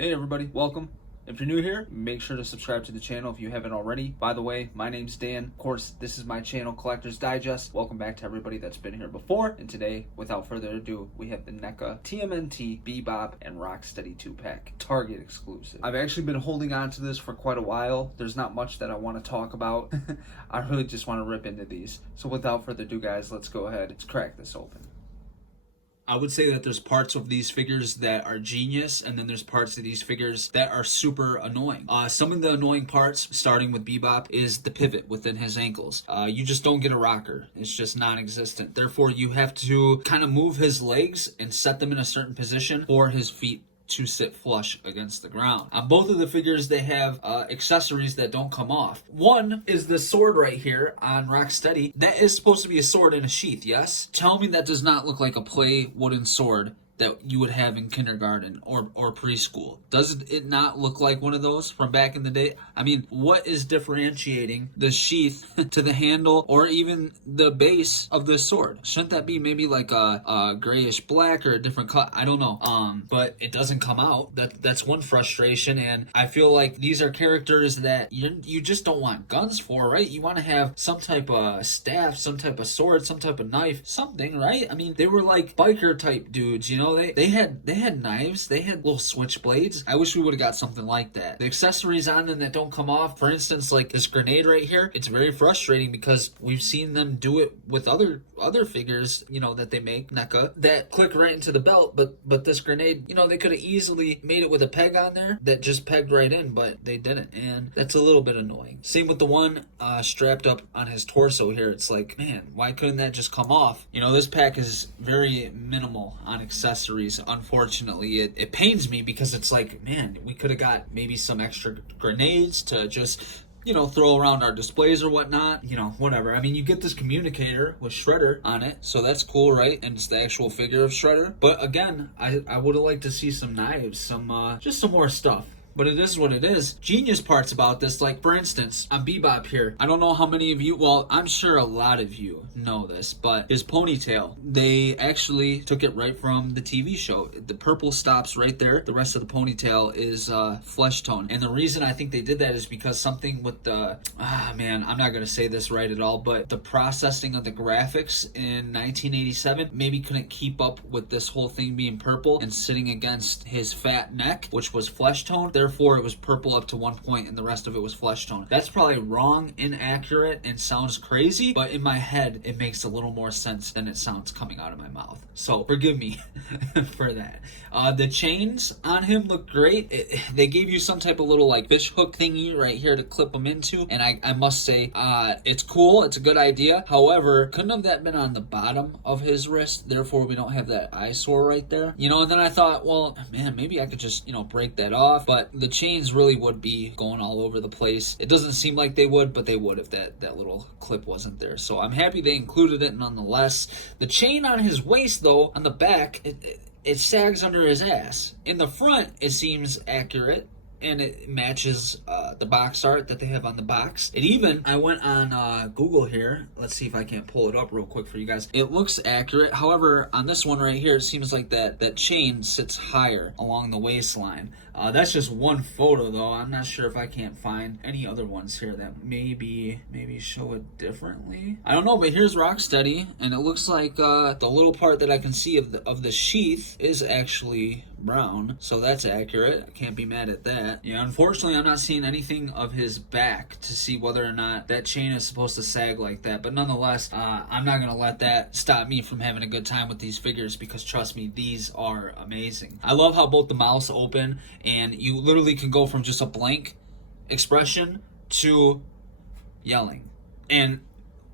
Hey everybody, welcome. If you're new here, make sure to subscribe to the channel if you haven't already. By the way, my name's Dan. Of course, this is my channel, Collector's Digest. Welcome back to everybody that's been here before. And today, without further ado, we have the Neca TMNT, Bebop, and Rocksteady 2-pack, Target exclusive. I've actually been holding on to this for quite a while. There's not much that I want to talk about. I really just want to rip into these. So without further ado, guys, let's go ahead. Let's crack this open. I would say that there's parts of these figures that are genius, and then there's parts of these figures that are super annoying. Some of the annoying parts, starting with Bebop, is the pivot within his ankles. You just don't get a rocker. It's just non-existent. Therefore, you have to kind of move his legs and set them in a certain position for his feet to sit flush against the ground. On both of the figures, they have accessories that don't come off. One is the sword right here on Rocksteady. That is supposed to be a sword in a sheath, yes? Tell me that does not look like a play wooden sword that you would have in kindergarten or preschool. Does it not look like one of those from back in the day? I mean, what is differentiating the sheath to the handle or even the base of this sword? Shouldn't that be maybe like a grayish black or a different cut? I don't know. But it doesn't come out. That's one frustration, and I feel like these are characters that you just don't want guns for, right? You want to have some type of staff, some type of sword, some type of knife, something, right? I mean, they were like biker type dudes, you know? They had knives, they had little switchblades. I wish we would have got something like that. The accessories on them that don't come off, for instance, like this grenade right here, it's very frustrating because we've seen them do it with other figures, you know, that they make, Neca, that click right into the belt, but this grenade, you know, they could have easily made it with a peg on there that just pegged right in, but they didn't, and that's a little bit annoying. Same with the one strapped up on his torso here. It's like, man, why couldn't that just come off? You know, this pack is very minimal on accessories. Unfortunately, it pains me because it's like, man, we could have got maybe some extra grenades to just, you know, throw around our displays or whatnot, you know, whatever. I mean, you get this communicator with Shredder on it, so that's cool, right? And it's the actual figure of Shredder. But again, I would have liked to see some knives, just some more stuff. But it is what it is. Genius parts about this, like for instance, on Bebop here, I don't know how many of you, well, I'm sure a lot of you know this, but his ponytail, they actually took it right from the TV show. The purple stops right there. The rest of the ponytail is flesh tone. And the reason I think they did that is because something with the, man, I'm not going to say this right at all, but the processing of the graphics in 1987 maybe couldn't keep up with this whole thing being purple and sitting against his fat neck, which was flesh tone. Therefore, it was purple up to one point and the rest of it was flesh tone. That's probably wrong, inaccurate, and sounds crazy, but in my head, it makes a little more sense than it sounds coming out of my mouth. So forgive me for that. The chains on him look great. They gave you some type of little like fish hook thingy right here to clip them into, and I must say, it's cool. It's a good idea. However, couldn't have that been on the bottom of his wrist? Therefore, we don't have that eyesore right there. You know, and then I thought, well, man, maybe I could just, you know, break that off, but the chains really would be going all over the place. It doesn't seem like they would, but they would if that little clip wasn't there. So I'm happy they included it nonetheless. The chain on his waist, though, on the back, it sags under his ass. In the front, it seems accurate, and it matches the box art that they have on the box. It even, I went on Google here. Let's see if I can pull it up real quick for you guys. It looks accurate. However, on this one right here, it seems like that chain sits higher along the waistline. That's just one photo, though. I'm not sure if I can't find any other ones here that maybe show it differently. I don't know, but here's Rocksteady, and it looks like the little part that I can see of the sheath is actually brown, so that's accurate. I can't be mad at that. Yeah, unfortunately, I'm not seeing anything of his back to see whether or not that chain is supposed to sag like that, but nonetheless, I'm not gonna let that stop me from having a good time with these figures, because trust me, these are amazing. I love how both the mouths open, and you literally can go from just a blank expression to yelling, and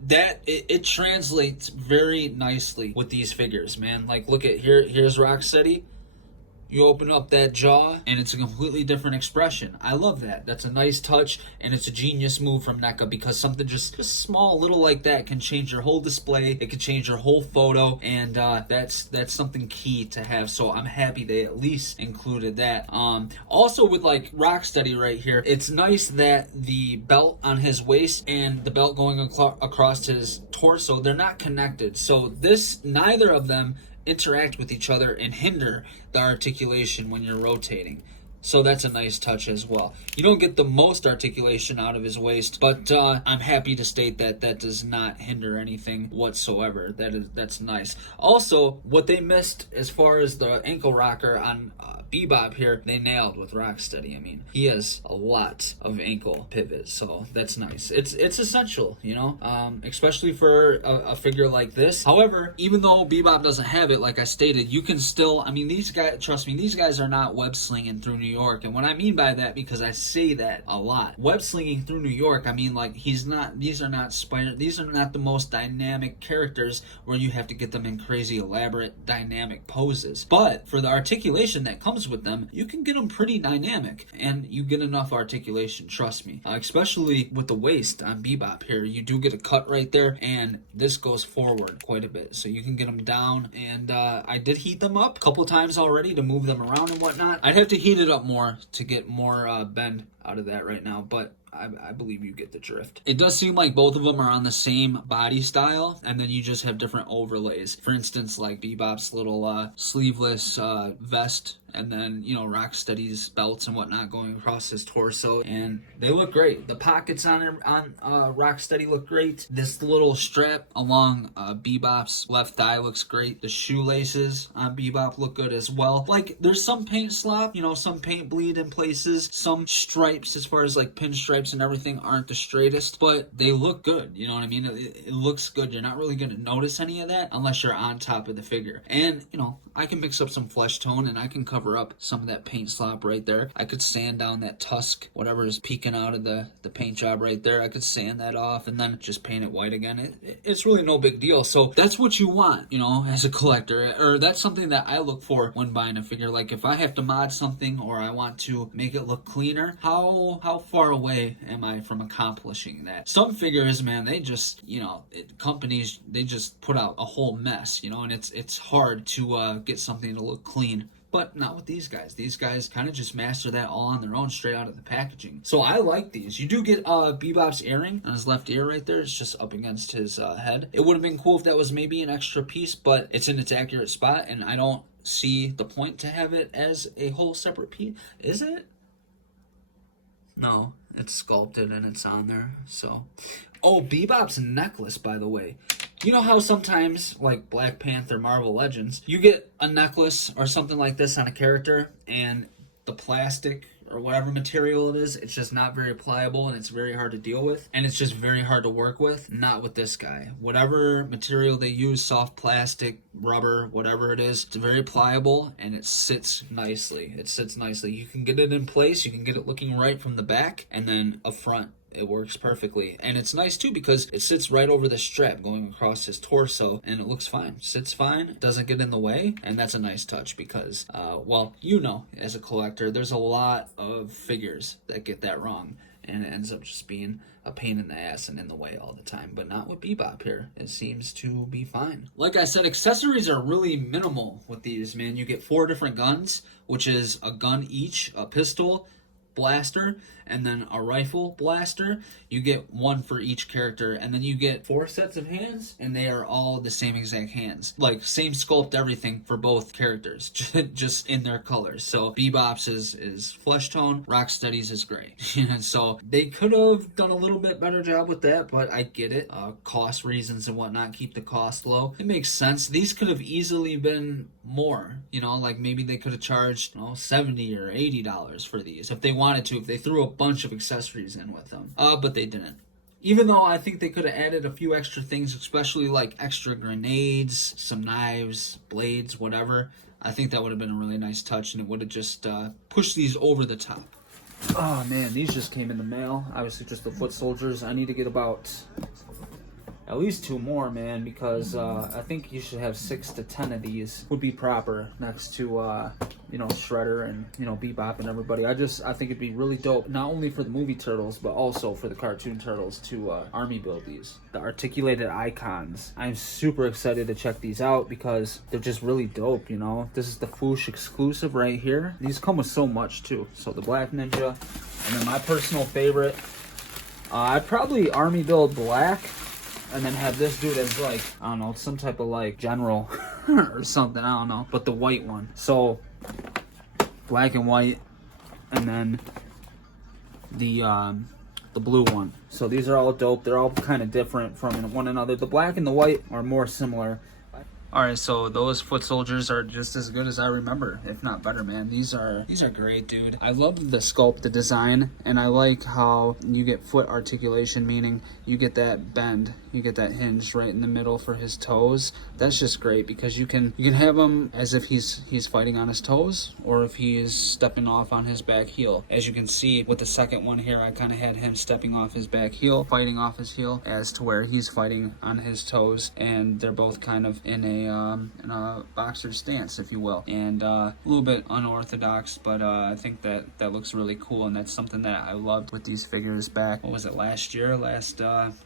that it translates very nicely with these figures, man. Like, look at here's Rocksteady. You open up that jaw, and it's a completely different expression. I love that. That's a nice touch, and it's a genius move from Neca, because something just small, little like that can change your whole display. It can change your whole photo, and that's something key to have. So I'm happy they at least included that. Also with like Rocksteady right here, it's nice that the belt on his waist and the belt going across his torso, they're not connected. So neither of them interact with each other and hinder the articulation when you're rotating. So that's a nice touch as well. You don't get the most articulation out of his waist, but I'm happy to state that that does not hinder anything whatsoever. That's nice. Also, what they missed as far as the ankle rocker on Bebop here, they nailed with Rocksteady. I mean, he has a lot of ankle pivots, so that's nice. It's essential, you know, especially for a figure like this. However, even though Bebop doesn't have it, like I stated, you can still, I mean, these guys, trust me, these guys are not web slinging through New York. And what I mean by that, because I say that a lot, web slinging through New York, I mean, like, these are not the most dynamic characters where you have to get them in crazy, elaborate, dynamic poses. But for the articulation that comes with them, you can get them pretty dynamic, and you get enough articulation, trust me. Especially with the waist on Bebop here, you do get a cut right there, and this goes forward quite a bit, so you can get them down. And I did heat them up a couple times already to move them around and whatnot. I'd have to heat it up more to get more bend out of that right now, but I believe you get the drift. It does seem like both of them are on the same body style, and then you just have different overlays. For instance, like Bebop's little sleeveless vest, and then, you know, Rocksteady's belts and whatnot going across his torso, and they look great. The pockets on Rocksteady look great. This little strap along Bebop's left thigh looks great. The shoelaces on Bebop look good as well. Like, there's some paint slop, you know, some paint bleed in places, some stripes as far as like pinstripes and everything aren't the straightest, but they look good, you know what I mean? It looks good. You're not really going to notice any of that unless you're on top of the figure. And, you know, I can mix up some flesh tone and I can cover up some of that paint slop right there. I could sand down that tusk, whatever is peeking out of the paint job right there. I could sand that off and then just paint it white again. It's really no big deal. So that's what you want, you know, as a collector, or that's something that I look for when buying a figure. Like, if I have to mod something or I want to make it look cleaner, how far away am I from accomplishing that? Some figures, man, they just, you know, companies, they just put out a whole mess, you know, and it's hard to get something to look clean. But not with these guys. These guys kind of just master that all on their own straight out of the packaging. So I like these. You do get Bebop's earring on his left ear right there. It's just up against his head. It would have been cool if that was maybe an extra piece, but it's in its accurate spot, and I don't see the point to have it as a whole separate piece. Is it? No, it's sculpted and it's on there. So, oh, Bebop's necklace, by the way. You know how sometimes, like Black Panther, Marvel Legends, you get a necklace or something like this on a character, and the plastic or whatever material it is, it's just not very pliable and it's very hard to deal with, and it's just very hard to work with. Not with this guy. Whatever material they use, soft plastic, rubber, whatever it is, it's very pliable and it sits nicely. It sits nicely. You can get it in place, you can get it looking right from the back, and then up front it works perfectly. And it's nice too because it sits right over the strap going across his torso, and it looks fine. Sits fine, doesn't get in the way, and that's a nice touch because, well, you know, as a collector, there's a lot of figures that get that wrong, and it ends up just being a pain in the ass and in the way all the time. But not with Bebop here. It seems to be fine. Like I said, accessories are really minimal with these, man. You get 4 different guns, which is a gun each, a pistol, blaster, and then a rifle blaster. You get 1 for each character, and then you get 4 sets of hands, and they are all the same exact hands. Like, same sculpt, everything for both characters, just in their colors. So Bebop's is flesh tone, Rocksteady's is gray. So they could have done a little bit better job with that, but I get it. Cost reasons and whatnot, keep the cost low. It makes sense. These could have easily been more, you know, like maybe they could have charged, you know, $70 or $80 for these if they wanted to, if they threw a bunch of accessories in with them. But they didn't. Even though I think they could have added a few extra things, especially like extra grenades, some knives, blades, whatever. I think that would have been a really nice touch, and it would have just pushed these over the top. Oh man, these just came in the mail. Obviously just the foot soldiers. I need to get about at least 2 more, man, because I think you should have 6 to 10 of these would be proper next to you know, Shredder and, you know, Bebop and everybody. I think it'd be really dope, not only for the movie Turtles, but also for the cartoon Turtles to army build these. The articulated icons. I'm super excited to check these out because they're just really dope, you know. This is the Foosh exclusive right here. These come with so much too. So the Black Ninja, and then my personal favorite, I'd probably army build Black, and then have this dude as like, I don't know, some type of like general or something, I don't know, but the white one. So black and white, and then the blue one. So these are all dope. They're all kind of different from one another. The black and the white are more similar. All right, so those foot soldiers are just as good as I remember, if not better, man. These are great, dude. I love the sculpt, the design, and I like how you get foot articulation, meaning you get that bend, you get that hinge right in the middle for his toes. That's just great because you can have him as if he's fighting on his toes, or if he is stepping off on his back heel. As you can see with the second one here, I kind of had him stepping off his back heel, fighting off his heel, as to where he's fighting on his toes, and they're both kind of in a boxer stance, if you will, and a little bit unorthodox, but I think that looks really cool, and that's something that I loved with these figures back, what was it, last year,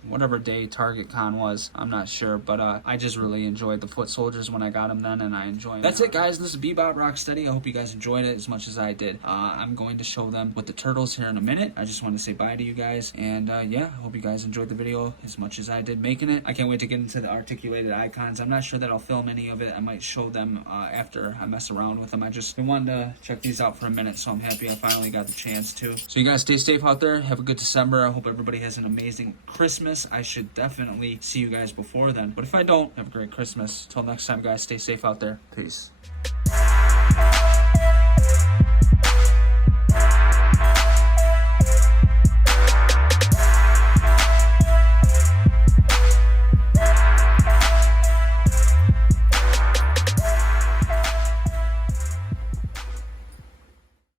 whatever day Target Con was, I'm not sure, but I just really enjoyed the foot soldiers when I got them then, and I enjoy them. That's it, guys. This is Bebop Rocksteady. I hope you guys enjoyed it as much as I did. I'm going to show them with the turtles here in a minute. I just want to say bye to you guys, and yeah, I hope you guys enjoyed the video as much as I did making it. I can't wait to get into the articulated icons. I'm not sure that I'll film any of it. I might show them after I mess around with them. I just wanted to check these out for a minute, so I'm happy I finally got the chance to. So you guys stay safe out there. Have a good December. I hope everybody has an amazing Christmas. I should definitely see you guys before then, but if I don't, have a great Christmas. Till next time, guys, stay safe out there. Peace.